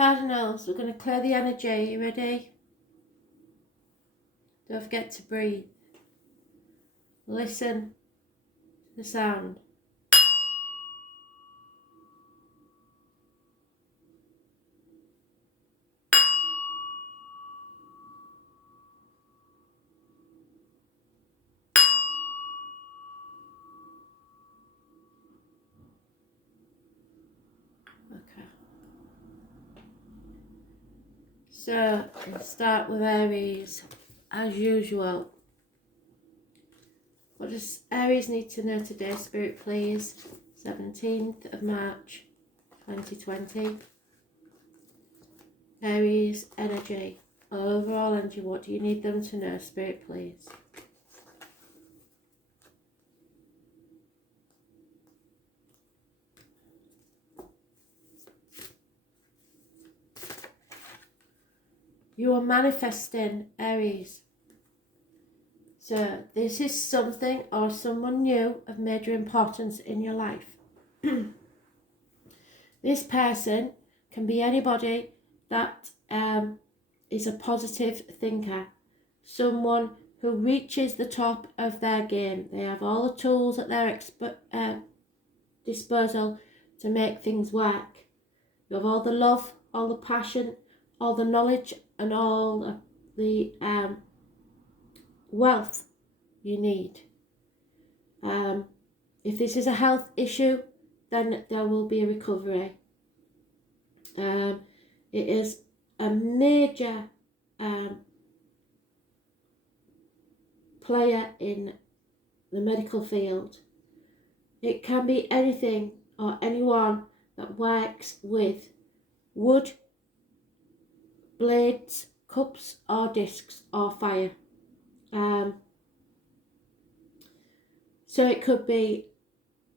Cardinals, we're going to clear the energy. You ready? Don't forget to breathe. Listen to the sound. Okay. So, we'll start with Aries, as usual. What does Aries need to know today, Spirit, please? 17th of March, 2020. Aries energy. Overall energy, what do you need them to know, Spirit, please? You are manifesting, Aries. So this is something or someone new of major importance in your life. This person can be anybody that is a positive thinker. Someone who reaches the top of their game. They have all the tools at their disposal to make things work. You have all the love, all the passion, all the knowledge and all the wealth you need. If this is a health issue, then there will be a recovery. It is a major player in the medical field. It can be anything or anyone that works with wood, blades, cups or discs or fire. So it could be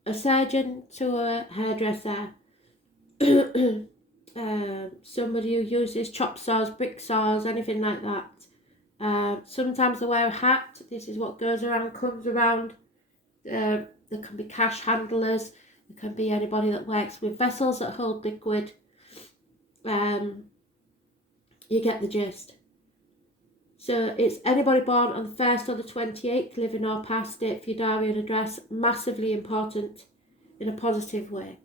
a surgeon to a hairdresser, somebody who uses chop saws, brick saws, anything like that. Sometimes they wear a hat. This is what goes around, comes around. There can be cash handlers. There can be anybody that works with vessels that hold liquid. You get the gist. So it's anybody born on the 1st or the 28th, living or past, date for your diary and address, massively important in a positive way.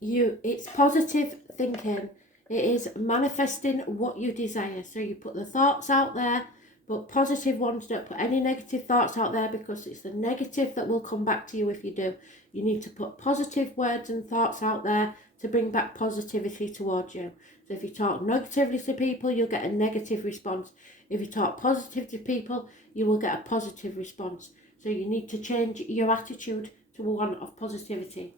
It's positive thinking. It is manifesting what you desire. So you put the thoughts out there, but positive ones. Don't put any negative thoughts out there, because it's the negative that will come back to you if you do. You need to put positive words and thoughts out there to bring back positivity towards you. So if you talk negatively to people, you'll get a negative response. If you talk positive to people, you will get a positive response. So you need to change your attitude to one of positivity.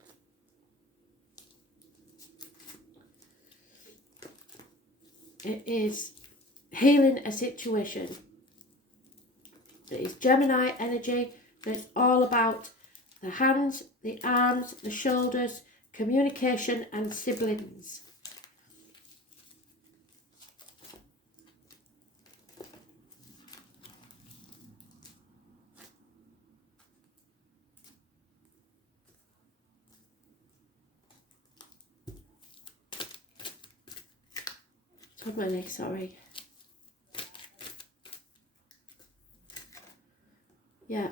It is healing a situation. It is Gemini energy. So it's all about the hands, the arms, the shoulders, communication and siblings. So many, sorry. Yeah.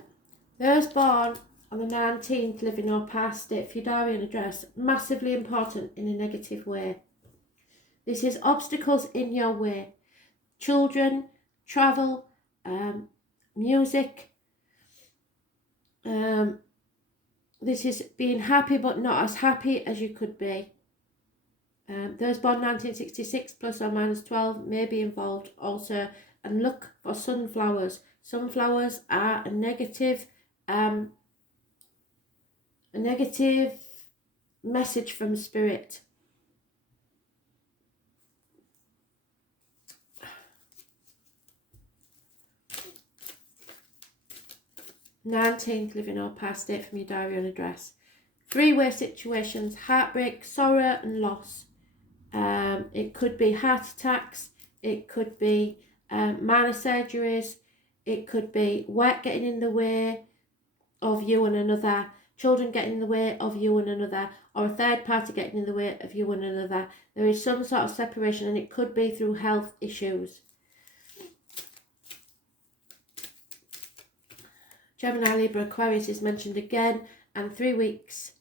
Those born on the 19th, living or past, date for your diary and address, massively important in a negative way. This is obstacles in your way. Children, travel, music. This is being happy but not as happy as you could be. Those born 1966 plus or minus 12 may be involved also. And look for sunflowers. Sunflowers are a negative message from spirit. "19th, living or past, date from your diary and address. Three-way situations: heartbreak, sorrow and loss. It could be heart attacks. It could be minor surgeries. It could be work getting in the way of you and another. children getting in the way of you and another, or a third party getting in the way of you and another. There is some sort of separation, and it could be through health issues. Gemini, Libra, Aquarius is mentioned again, and 3 weeks.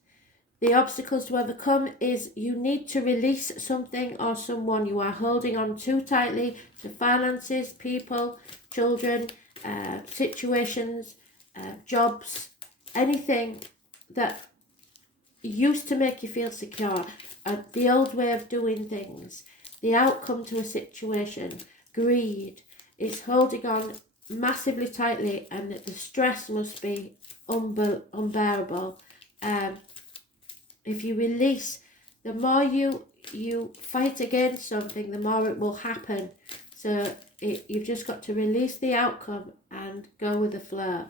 The obstacles to overcome is you need to release something or someone you are holding on too tightly to finances, people, children, situations, jobs, anything that used to make you feel secure, the old way of doing things, the outcome to a situation, greed. It's holding on massively tightly, and the stress must be unbearable. If you release, the more you fight against something, the more it will happen. So you've just got to release the outcome and go with the flow.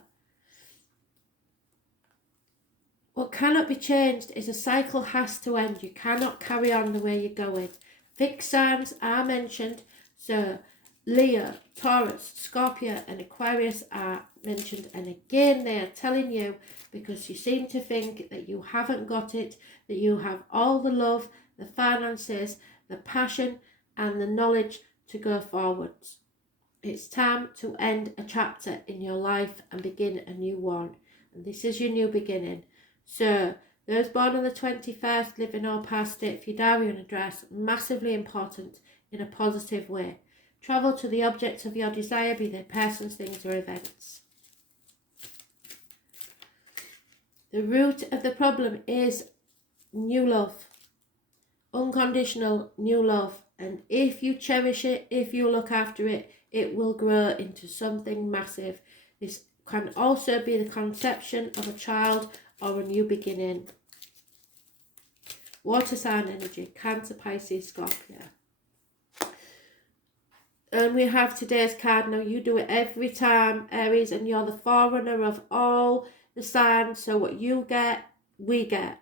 What cannot be changed is a cycle has to end. You cannot carry on the way you're going. Fixed signs are mentioned. So Leo, Taurus, Scorpio and Aquarius are mentioned. And again, they are telling you, because you seem to think that you haven't got it, that you have all the love, the finances, the passion and the knowledge to go forwards. It's time to end a chapter in your life and begin a new one. And this is your new beginning. So, those born on the 21st, live in or past state for your diary and address, massively important in a positive way. Travel to the objects of your desire, be they persons, things or events. The root of the problem is new love. Unconditional new love. And if you cherish it, if you look after it, it will grow into something massive. This can also be the conception of a child or a new beginning. Water sign energy, Cancer, Pisces, Scorpio. And we have today's Cardinal. You do it every time, Aries, and you're the forerunner of all the signs. So what you get, we get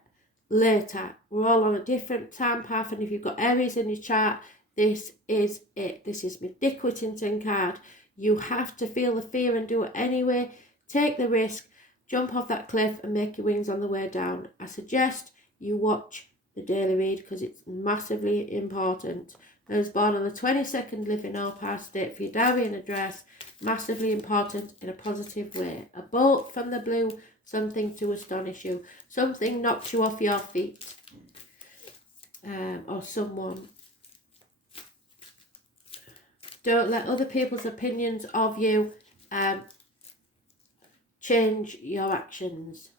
later. We're all on a different time path, and if you've got Aries in your chart, this is it. This is my Dick Whittington card. You have to feel the fear and do it anyway. Take the risk. Jump off that cliff and make your wings on the way down. I suggest you watch the daily read because it's massively important. Those born on the 22nd, live in or past state for your diary and address, massively important in a positive way. A bolt from the blue, something to astonish you. Something knocks you off your feet. Or someone. Don't let other people's opinions of you change your actions,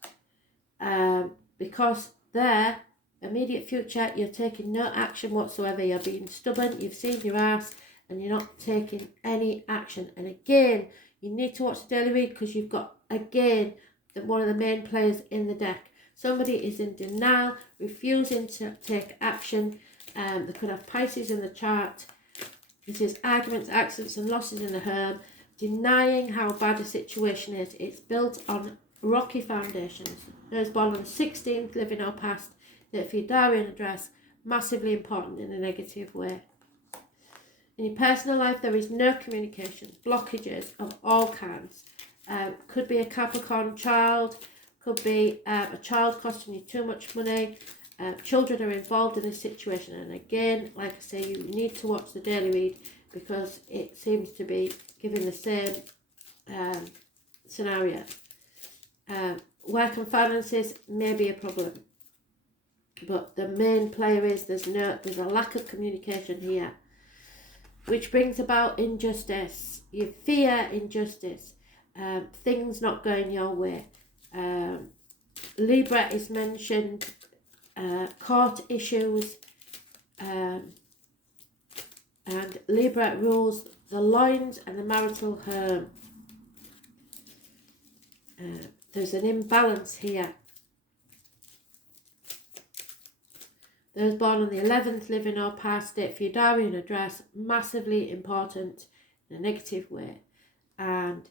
because their immediate future, you're taking no action whatsoever. You're being stubborn, you've seen your ass, and you're not taking any action. And again, you need to watch the daily read because you've got, again, one of the main players in the deck. Somebody is in denial, refusing to take action. They could have Pisces in the chart. This is arguments, accidents and losses in the home. Denying how bad a situation is. It's built on rocky foundations. Those born on the 16th, living or past, that for your diary and address, massively important in a negative way. In your personal life, there is no communication, blockages of all kinds. Could be a Capricorn child, could be a child costing you too much money. Children are involved in this situation, and again, like I say, you need to watch the daily read because it seems to be giving the same scenario. Work and finances may be a problem, but the main player is there's a lack of communication here, which brings about injustice. You fear injustice, things not going your way. Libra is mentioned, court issues, and Libra rules the loins and the marital home. There's an imbalance here. Those born on the 11th, living or past state for your diary and address, massively important in a negative way. And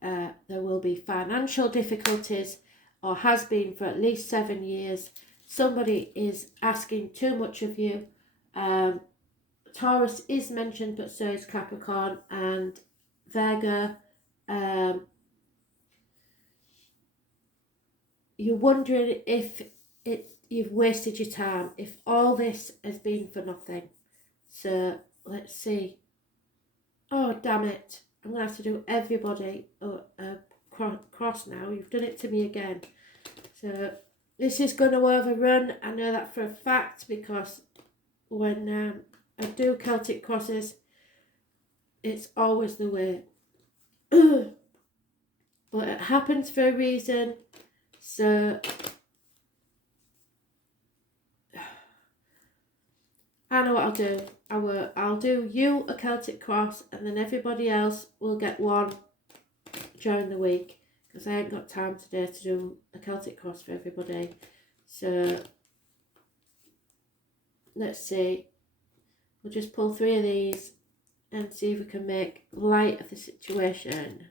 there will be financial difficulties, or has been for at least 7 years. Somebody is asking too much of you. Taurus is mentioned, but so is Capricorn and Virgo. you're wondering if you've wasted your time, if all this has been for nothing. So let's see. Oh, damn it. I'm going to have to do everybody a cross now. You've done it to me again. So this is going to overrun. I know that for a fact, because when I do Celtic crosses, it's always the way. But it happens for a reason. So I know what I'll do. I'll do you a Celtic cross, and then everybody else will get one during the week, because I ain't got time today to do a Celtic cross for everybody. So let's see. We'll just pull 3 of these and see if we can make light of the situation.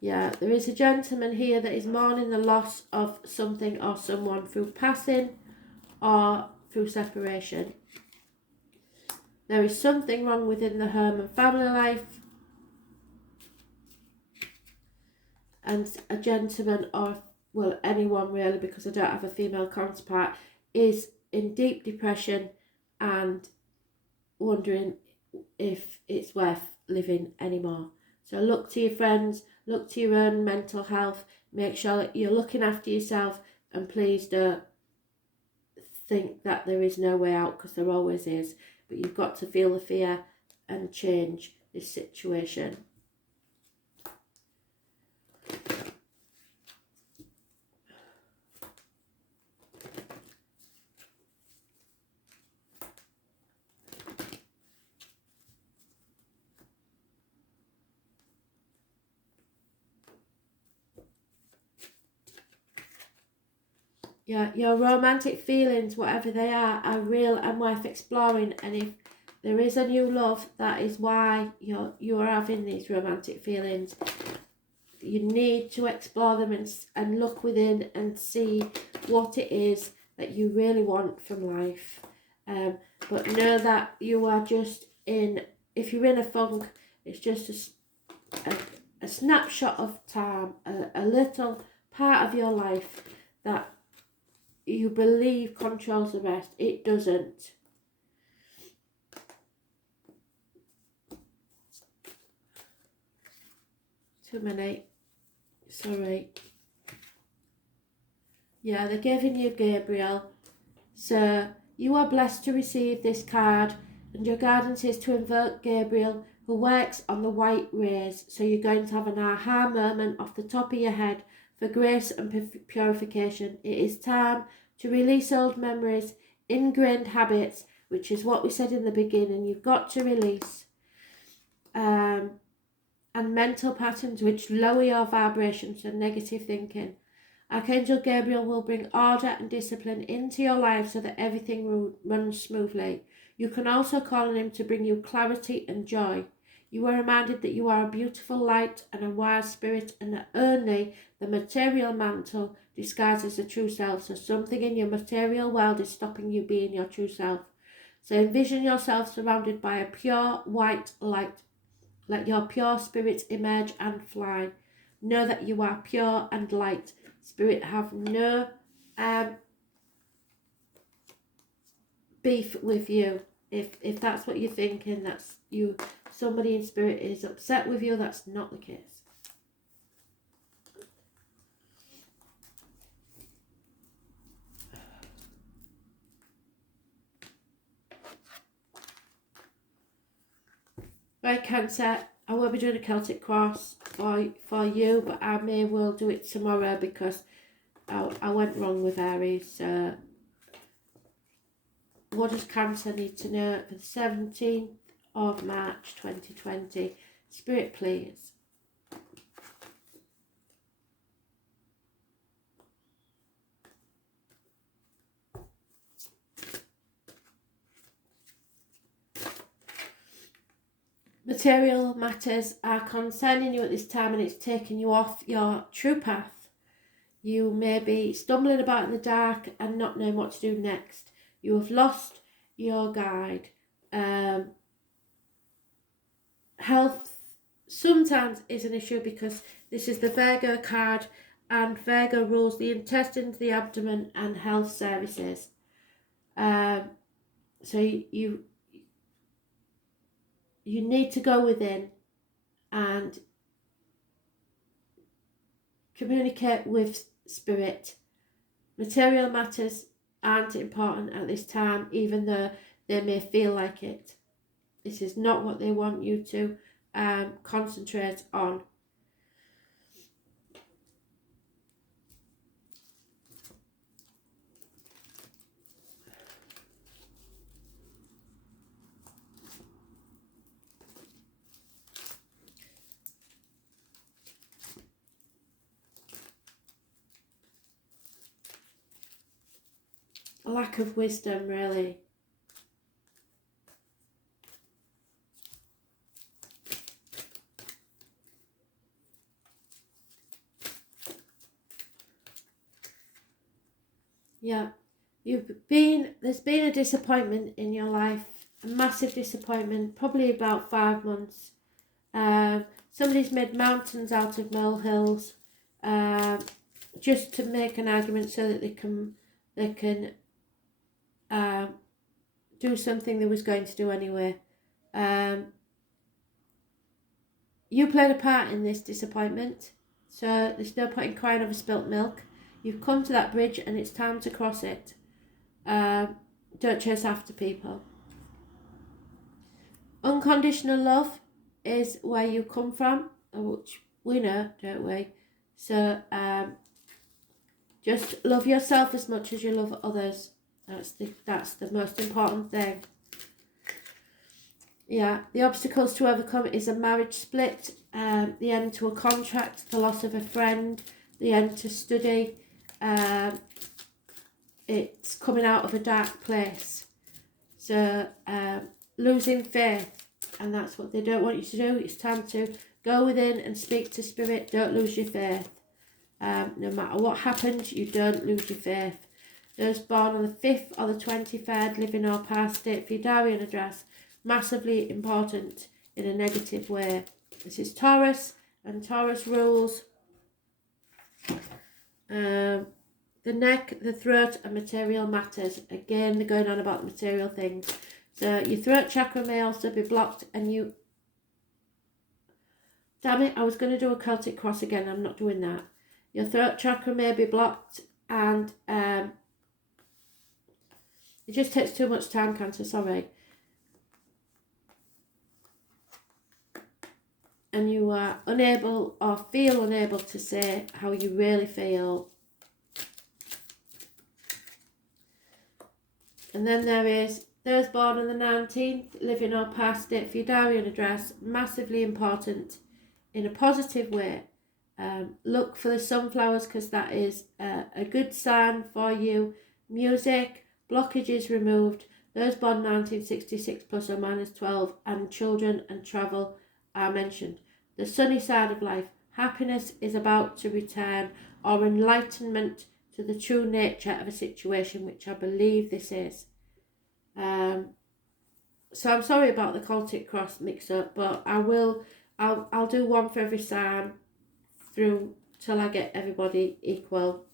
Yeah, there is a gentleman here that is mourning the loss of something or someone through passing or through separation. There is something wrong within the home and family life. And a gentleman, or well, anyone really, because I don't have a female counterpart, is in deep depression and wondering if it's worth living anymore. So look to your friends, look to your own mental health, make sure that you're looking after yourself, and please don't think that there is no way out, because there always is. But you've got to feel the fear and change this situation. Your romantic feelings, whatever they are real and worth exploring. And if there is a new love, that is why you're having these romantic feelings. You need to explore them and look within and see what it is that you really want from life. But know that you are just in, if you're in a funk, it's just a snapshot of time, a little part of your life that you believe controls the rest. It doesn't. Too many. Sorry. Yeah, they're giving you Gabriel. So you are blessed to receive this card, and your guidance is to invoke Gabriel, who works on the white rays. So you're going to have an aha moment off the top of your head for grace and purification. It is time to release old memories, ingrained habits, which is what we said in the beginning. You've got to release. And mental patterns which lower your vibrations and negative thinking. Archangel Gabriel will bring order and discipline into your life so that everything runs smoothly. You can also call on him to bring you clarity and joy. You are reminded that you are a beautiful light and a wise spirit, and that only the material mantle disguises the true self. So something in your material world is stopping you being your true self. So envision yourself surrounded by a pure white light. Let your pure spirit emerge and fly. Know that you are pure and light. Spirit have no beef with you. If that's what you're thinking, that's you. Somebody in spirit is upset with you. That's not the case. Right, Cancer, I won't be doing a Celtic cross for you, but I may well do it tomorrow, because I went wrong with Aries. So what does Cancer need to know for the 17th of March 2020? Spirit, please. Material matters are concerning you at this time, and it's taking you off your true path. You may be stumbling about in the dark and not knowing what to do next. You have lost your guide. Health sometimes is an issue, because this is the Virgo card, and Virgo rules the intestines, the abdomen, and health services. So you need to go within and communicate with spirit. Material matters aren't important at this time, even though they may feel like it. This is not what they want you to concentrate on. A lack of wisdom, really. Yeah, there's been a disappointment in your life, a massive disappointment, probably about 5 months. Somebody's made mountains out of molehills, just to make an argument so that they can do something they was going to do anyway. You played a part in this disappointment, so there's no point in crying over spilt milk. You've come to that bridge and it's time to cross it. Don't chase after people. Unconditional love is where you come from, which we know, don't we? So just love yourself as much as you love others. That's the most important thing. Yeah, the obstacles to overcome is a marriage split, the end to a contract, the loss of a friend, the end to study. It's coming out of a dark place. So losing faith, and that's what they don't want you to do. It's time to go within and speak to spirit. Don't lose your faith. No matter what happens, you don't lose your faith. Those born on the 5th or the 23rd, living or past date for your diary and address, massively important in a negative way. This is Taurus, and Taurus rules the neck, the throat, and material matters. Again, they're going on about material things. So your throat chakra may also be blocked, and you... Damn it, I was going to do a Celtic cross again. I'm not doing that. Your throat chakra may be blocked, and it just takes too much time, Cancer, sorry. And you are unable or feel unable to say how you really feel. And then there is those born on the 19th, living or past date for your diary and address, massively important in a positive way. Look for the sunflowers, because that is a good sign for you. Music, blockages removed. Those born 1966 plus or minus 12, and children and travel are mentioned. The sunny side of life. Happiness is about to return, or enlightenment to the true nature of a situation, which I believe this is. So I'm sorry about the Celtic cross mix up, but I'll do one for every sign through till I get everybody equal.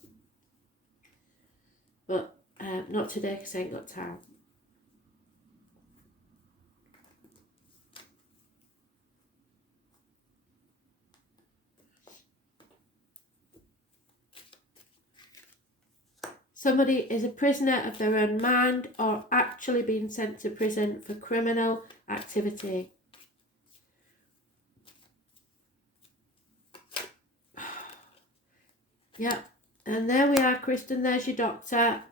But not today, because I ain't got time. Somebody is a prisoner of their own mind, or actually being sent to prison for criminal activity. Yeah, and there we are, Kristen. There's your doctor.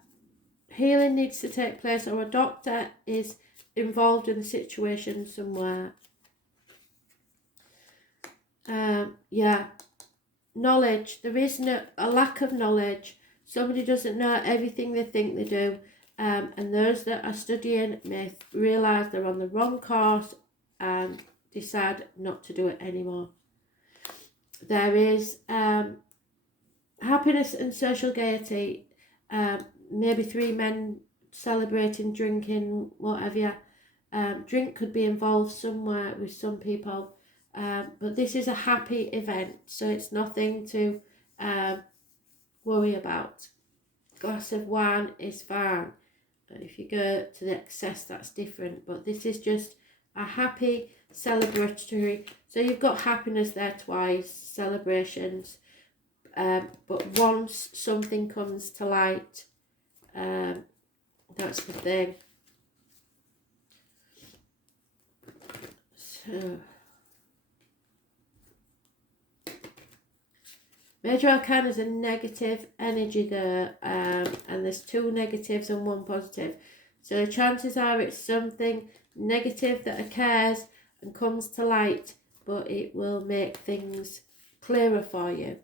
Healing needs to take place, or a doctor is involved in the situation somewhere. Yeah, knowledge. There is a lack of knowledge. Somebody doesn't know everything they think they do, and those that are studying may realise they're on the wrong course and decide not to do it anymore. There is happiness and social gaiety. Maybe 3 men celebrating, drinking, whatever. Drink could be involved somewhere with some people, but this is a happy event, so it's nothing to worry about. Glass of wine is fine. If you go to the excess, that's different. But this is just a happy celebratory. So you've got happiness there twice, celebrations. But once something comes to light, that's the thing. So, Major Arcana is a negative energy there, and there's 2 negatives and 1 positive. So chances are it's something negative that occurs and comes to light, but it will make things clearer for you.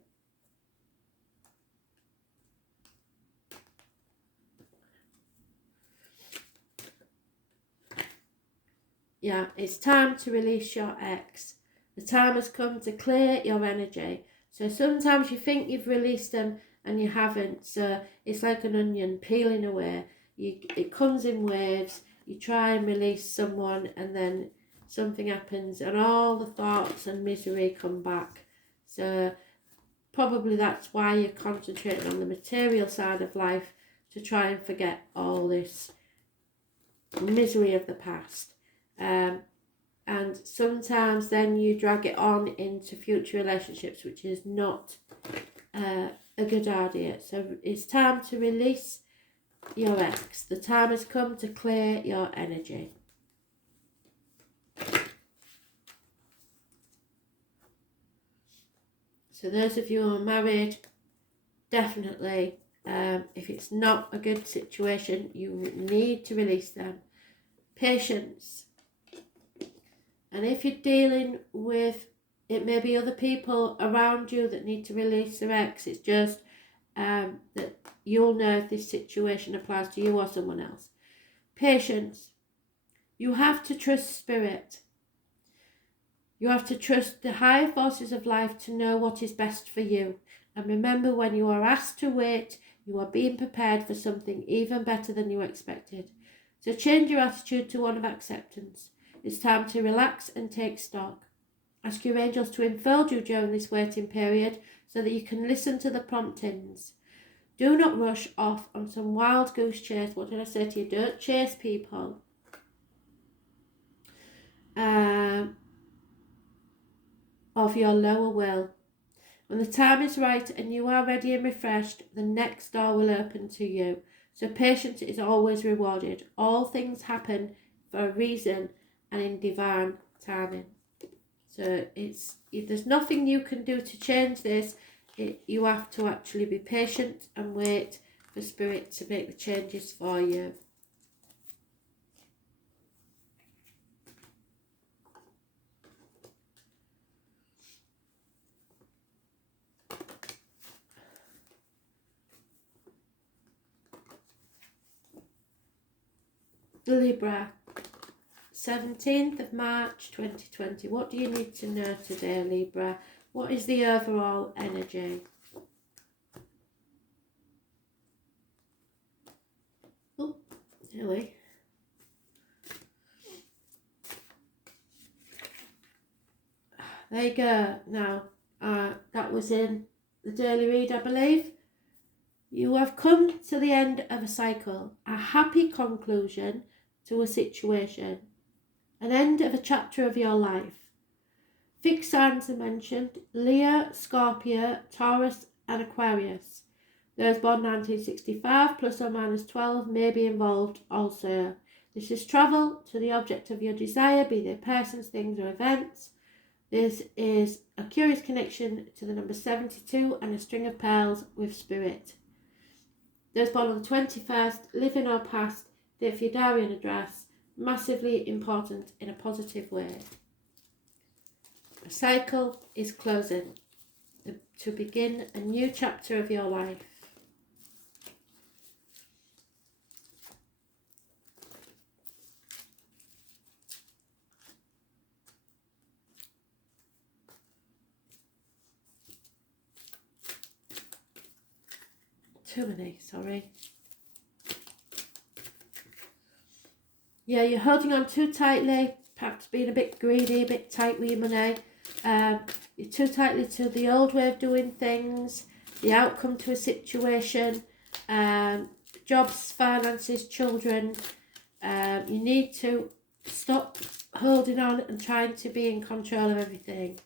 Yeah, it's time to release your ex. The time has come to clear your energy. So sometimes you think you've released them and you haven't. So it's like an onion peeling away. It comes in waves. You try and release someone and then something happens and all the thoughts and misery come back. So probably that's why you're concentrating on the material side of life, to try and forget all this misery of the past. And sometimes then you drag it on into future relationships, which is not a good idea. So it's time to release your ex. The time has come to clear your energy. So those of you who are married, definitely, if it's not a good situation, you need to release them. Patience. And if you're dealing with, it may be other people around you that need to release their ex, it's just that you'll know if this situation applies to you or someone else. Patience. You have to trust spirit. You have to trust the higher forces of life to know what is best for you. And remember, when you are asked to wait, you are being prepared for something even better than you expected. So change your attitude to one of acceptance. It's time to relax and take stock. Ask your angels to enfold you during this waiting period so that you can listen to the promptings. Do not rush off on some wild goose chase. What did I say to you? Don't chase people. Of your lower will. When the time is right and you are ready and refreshed, the next door will open to you. So patience is always rewarded. All things happen for a reason and in divine timing. So there's nothing you can do to change this. You have to actually be patient and wait for spirit to make the changes for you. Libra, 17th of March 2020. What do you need to know today, Libra? What is the overall energy? Oh, nearly. There you go. Now, that was in the daily read, I believe. You have come to the end of a cycle, a happy conclusion to a situation, an end of a chapter of your life. Fixed signs are mentioned: Leo, Scorpio, Taurus and Aquarius. Those born 1965 plus or minus 12 may be involved also. This is travel to the object of your desire, be they persons, things or events. This is a curious connection to the number 72 and a string of pearls with spirit. Those born on the 21st, living or past, date for your diary and address, massively important in a positive way. A cycle is closing to begin a new chapter of your life. Too many, sorry. Yeah, you're holding on too tightly, perhaps being a bit greedy, a bit tight with your money. You're too tightly to the old way of doing things. the outcome to a situation, jobs, finances, children. You need to stop holding on and trying to be in control of everything.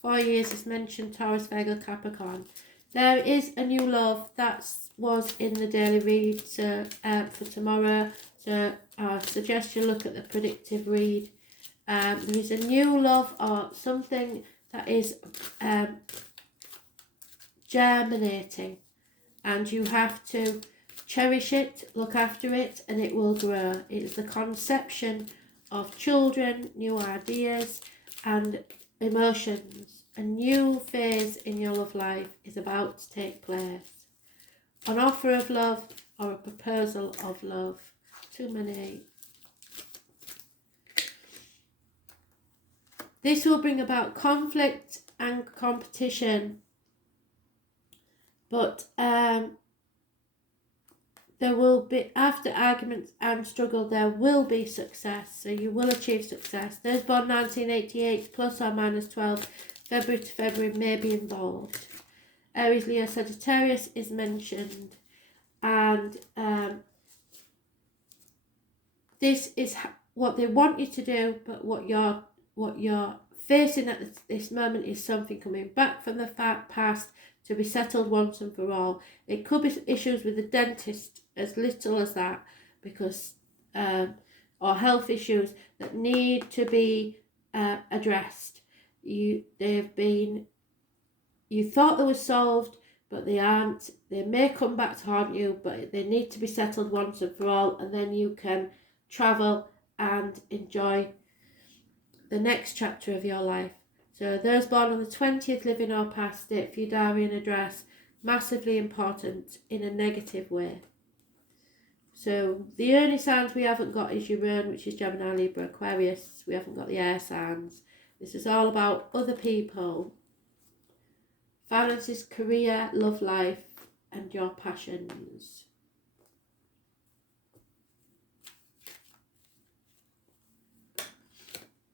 4 years is mentioned, Taurus, Virgo, Capricorn. There is a new love that was in the daily read for tomorrow. So I suggest you look at the predictive read. There is a new love or something that is germinating, and you have to cherish it, look after it, and it will grow. It's the conception of children, new ideas, and emotions. A new phase in your love life is about to take place. An offer of love or a proposal of love. Too many. This will bring about conflict and competition, but there will be, after arguments and struggle, there will be success. So you will achieve success. Those born 1988 plus or minus 12, February to February may be involved. Aries, Leo, Sagittarius is mentioned, and this is what they want you to do, but what you're facing at this moment is something coming back from the past to be settled once and for all. It could be issues with the dentist, as little as that, because or health issues that need to be addressed. You thought they were solved, but they aren't. They may come back to haunt you, but they need to be settled once and for all, and then you can travel and enjoy the next chapter of your life. So those born on the 20th, living or past it, for your diary and address, massively important in a negative way. So the only signs we haven't got is your own, which is Gemini, Libra, Aquarius. We haven't got the air signs. This is all about other people, finances, career, love life, and your passions.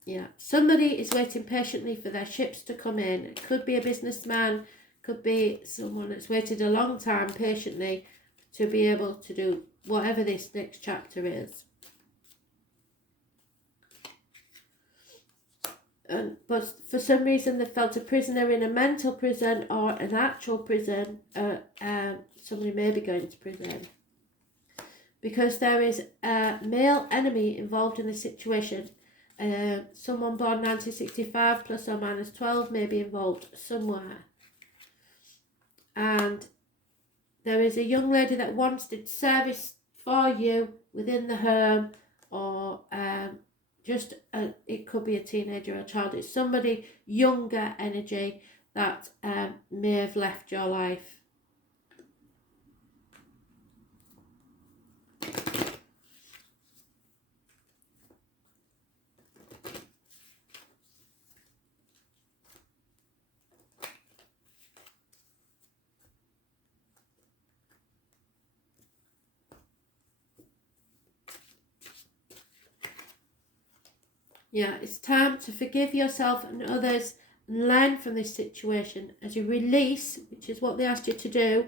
Yeah, somebody is waiting patiently for their ships to come in. It could be a businessman, could be someone that's waited a long time patiently to be able to do whatever this next chapter is. But for some reason they felt a prisoner in a mental prison or an actual prison. Somebody may be going to prison. Because there is a male enemy involved in the situation. Someone born 1965 plus or minus 12 may be involved somewhere. And there is a young lady that once did service for you within the home, or it could be a teenager or a child. It's somebody younger energy that may have left your life. Yeah, it's time to forgive yourself and others and learn from this situation. As you release, which is what they asked you to do,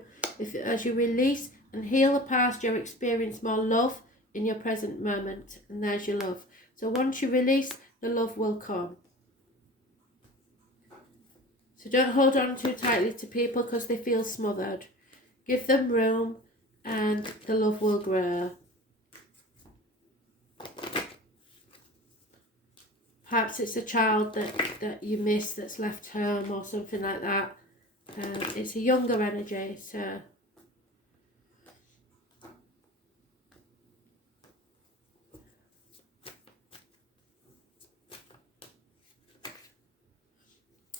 as you release and heal the past, you'll experience more love in your present moment. And there's your love. So once you release, the love will come. So don't hold on too tightly to people because they feel smothered. Give them room and the love will grow. Perhaps it's a child that you miss that's left home or something like that. It's a younger energy, so...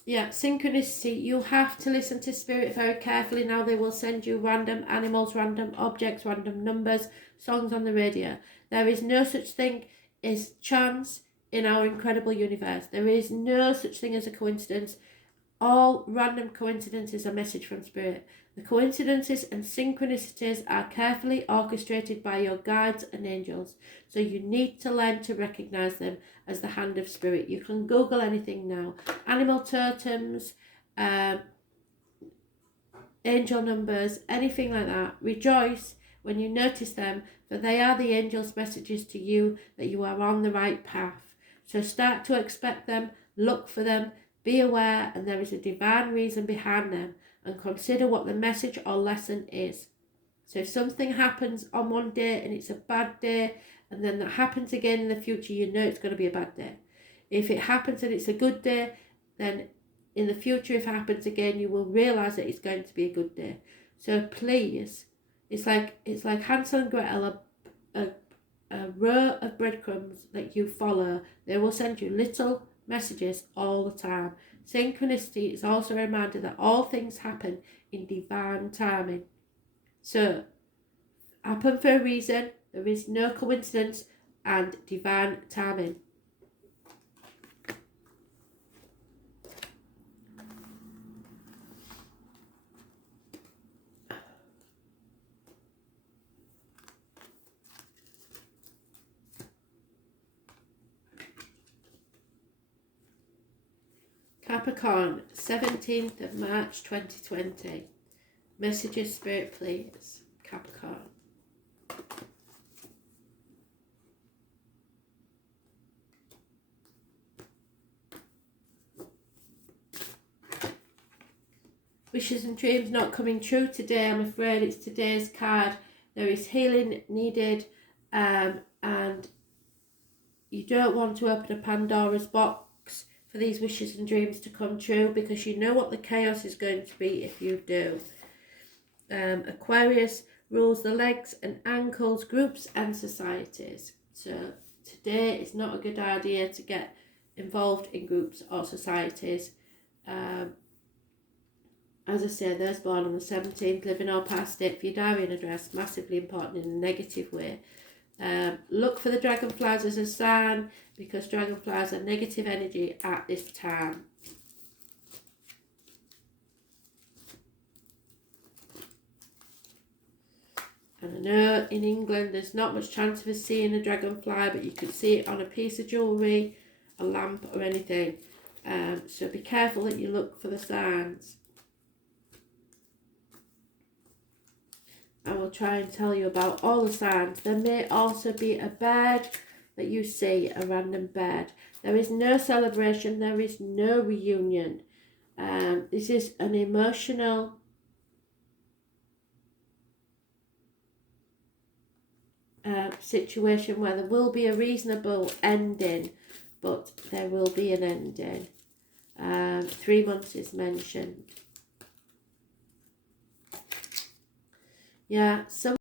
Yeah, synchronicity. You have to listen to spirit very carefully. Now they will send you random animals, random objects, random numbers, songs on the radio. There is no such thing as chance in our incredible universe. There is no such thing as a coincidence. All random coincidences are message from spirit. The coincidences and synchronicities are carefully orchestrated by your guides and angels. So you need to learn to recognize them as the hand of spirit. You can Google anything now. Animal totems, angel numbers, anything like that. Rejoice when you notice them, for they are the angels' messages to you that you are on the right path. So start to expect them, look for them, be aware, and there is a divine reason behind them, and consider what the message or lesson is. So if something happens on one day and it's a bad day, and then that happens again in the future, you know it's going to be a bad day. If it happens and it's a good day, then in the future, if it happens again, you will realise that it's going to be a good day. So please, it's like Hansel and Gretel, a row of breadcrumbs that you follow. They will send you little messages all the time. Synchronicity is also a reminder that all things happen in divine timing. So, happen for a reason, there is no coincidence, and divine timing. Capricorn, 17th of March 2020. Messages, Spirit, please. Capricorn. Wishes and dreams not coming true today. I'm afraid it's today's card. There is healing needed, and you don't want to open a Pandora's box for these wishes and dreams to come true, because you know what the chaos is going to be if you do. Aquarius rules the legs and ankles, groups and societies. So today is not a good idea to get involved in groups or societies. As I say, those born on the 17th, living or past it, for your diary and address, massively important in a negative way. Look for the dragonflies as a sign, because dragonflies are negative energy at this time. And I know in England there's not much chance of us seeing a dragonfly, but you can see it on a piece of jewellery, a lamp or anything. So be careful that you look for the signs. I will try and tell you about all the signs. There may also be a bird that you see, a random bird. There is no celebration, there is no reunion. This is an emotional situation where there will be a reasonable ending, but there will be an ending. 3 months is mentioned. Yeah, some